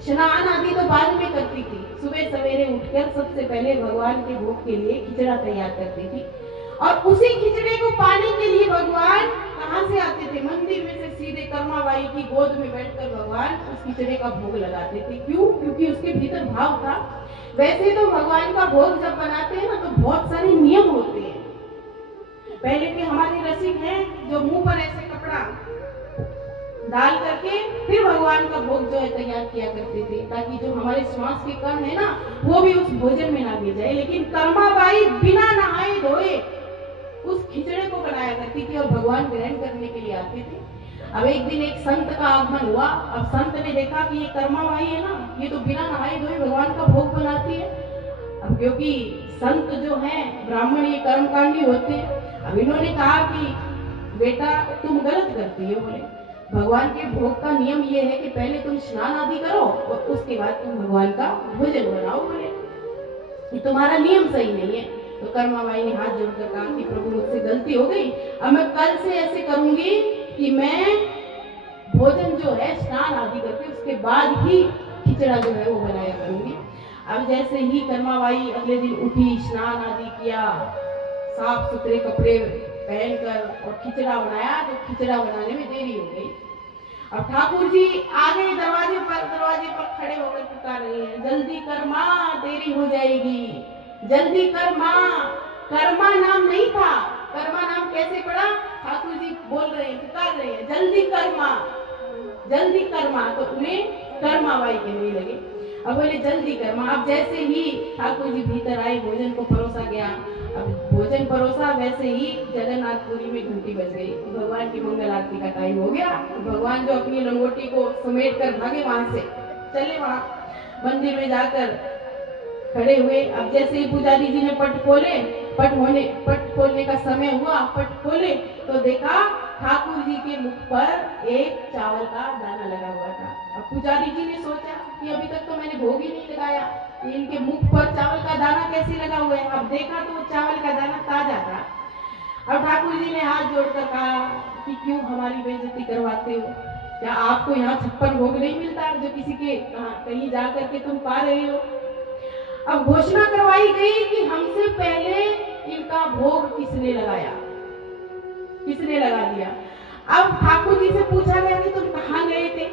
स्नान आदि तो बाद में करती थी। सुबह सवेरे उठकर सबसे पहले भगवान के भोग के लिए खिचड़ा तैयार करती थी, और उसी खिचड़े को पाने के लिए भगवान कहाँ से आते थे? मंदिर में से सीधे कर्माबाई की गोद में बैठकर भगवान उस खिचड़े का भोग लगाते थे। क्यों? क्योंकि उसके भीतर भाव था। वैसे तो भगवान का भोग जब बनाते हैं ना, तो बहुत सारे नियम होते हैं। पहले के हमारे रसिक हैं जो मुंह पर ऐसे कपड़ा डाल करके फिर भगवान का भोग जो है तैयार किया करते थे, ताकि जो हमारे श्वास के कण है ना, वो भी उस भोजन में ना गिर जाए। लेकिन कर्माबाई बिना नहाए धोए उस खिचड़े को बनाया करती थी और भगवान ग्रहण करने के लिए आते थे। अब एक दिन एक संत का आगमन हुआ। अब संत ने देखा कि ये कर्माबाई है ना, ये तो बिना नहाए धोए भगवान का भोग बनाती है। अब क्योंकि संत जो है ब्राह्मण, ये कर्मकांडी होते हैं। अब इन्होंने कहा कि बेटा तुम गलत करती हो। बोले भगवान के भोग का नियम ये है कि पहले तुम स्नान आदि करो और उसके बाद तुम भगवान का भोजन बनाओ। बोले तुम्हारा नियम सही नहीं है। तो कर्माबाई ने हाथ जोड़कर कहा कि प्रभु मुझसे गलती हो गई, अब मैं कल से ऐसे करूंगी कि मैं भोजन जो है स्नान आदि करके उसके बाद ही खिचड़ा जो है वो बनाया करूंगी। अब जैसे ही कर्माबाई अगले दिन उठी, स्नान आदि किया, साफ सुथरे कपड़े पहनकर और खिचड़ा बनाया, तो खिचड़ा बनाने में देरी हो गई। अब ठाकुर जी आगे दरवाजे पर खड़े होकर पुकार रहे हैं, जल्दी कर माँ, देरी हो जाएगी, जल्दी कर माँ। कर्मा नाम नहीं था, कर्मा नाम कैसे पड़ा? ठाकुर जी बोल रहे हैं, पुकार रहे हैं, जल्दी कर माँ, जल्दी कर माँ। तो उन्हें कर्माबाई कहने लगे। अब बोले जल्दी कर माँ। अब जैसे ही ठाकुर जी भीतर आए, भोजन को परोसा गया। अब भोजन परोसा, वैसे ही जगन्नाथपुरी में घंटी बज गई, भगवान की मंगल आरती का टाइम हो गया। भगवान जो अपनी लंगोटी को समेट कर भागे, वहां से चले, वहां मंदिर में जाकर खड़े हुए। अब जैसे ही पुजारी जी ने पट खोलने का समय हुआ, पट खोले तो देखा ठाकुर जी के मुख पर एक चावल का दाना लगा हुआ था। अब पुजारी जी ने सोचा कि अभी तक तो मैंने भोग ही नहीं लगाया, इनके मुख पर चावल का दाना कैसे लगा हुआ है? अब देखा तो वो चावल का दाना ताजा था। अब ठाकुर जी ने हाथ जोड़कर कहा कि क्यों हमारी बेइज्जती करवाते हो? क्या आपको यहाँ 56 भोग नहीं मिलता जो किसी के कहीं जा करके तुम पा रहे हो? अब घोषणा करवाई गई कि हमसे पहले इनका भोग किसने लगाया, किसने लगा दिया। अब ठाकुर जी से पूछा गया कि तुम कहाँ गए थे,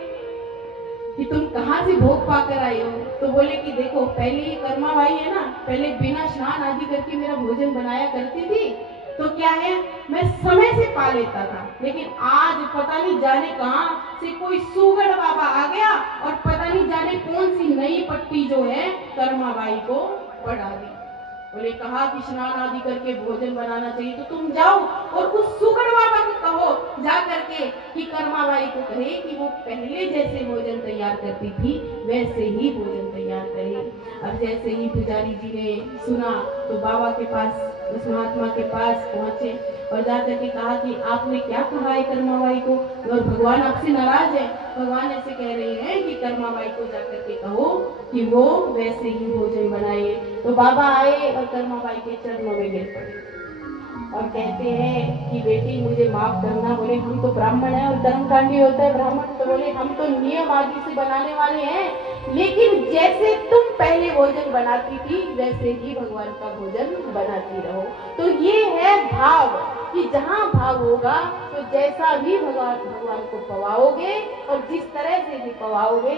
कि तुम कहाँ से भोग पाकर आए हो? तो बोले कि देखो पहले ये कर्माबाई है ना, पहले बिना स्नान आदि करके मेरा भोजन बनाया करती थी, तो क्या है मैं समय से पा लेता था। लेकिन आज पता नहीं जाने कहां से कोई सुगड़ बाबा आ गया और पता नहीं जाने कौन सी नई पट्टी जो है कर्माबाई को पढ़ा दी। बोले कहा कि स्नान आदि करके भोजन बनाना चाहिए, तो तुम जाओ और उस सुगड़ बाबा को कहो जा करके कि कर्माबाई को कहे कि वो पहले जैसे भोजन तैयार करती थी वैसे ही भोजन तैयार करे। अब जैसे ही पुजारी जी ने सुना तो बाबा के पास, उस महात्मा के पास पहुंचे और जाकर के कहा कि आपने क्या कहा है कर्माबाई को, और भगवान आपसे नाराज है। भगवान ऐसे कह रहे हैं कि कर्माबाई को जाकर के कहो कि वो वैसे ही भोजन बनाए। तो बाबा आए और कर्माबाई के चरणों में गिर पड़े और कहते हैं कि बेटी मुझे माफ करना। बोले हम तो ब्राह्मण है और कर्मकांडी होता है ब्राह्मण, तो बोले हम तो नियम आदि से बनाने वाले हैं, लेकिन जैसे तुम पहले भोजन बनाती थी वैसे ही भगवान का भोजन बनाती रहो। तो ये है भाव कि जहाँ भाव होगा तो जैसा भी भगवान को पवाओगे और जिस तरह से भी पवाओगे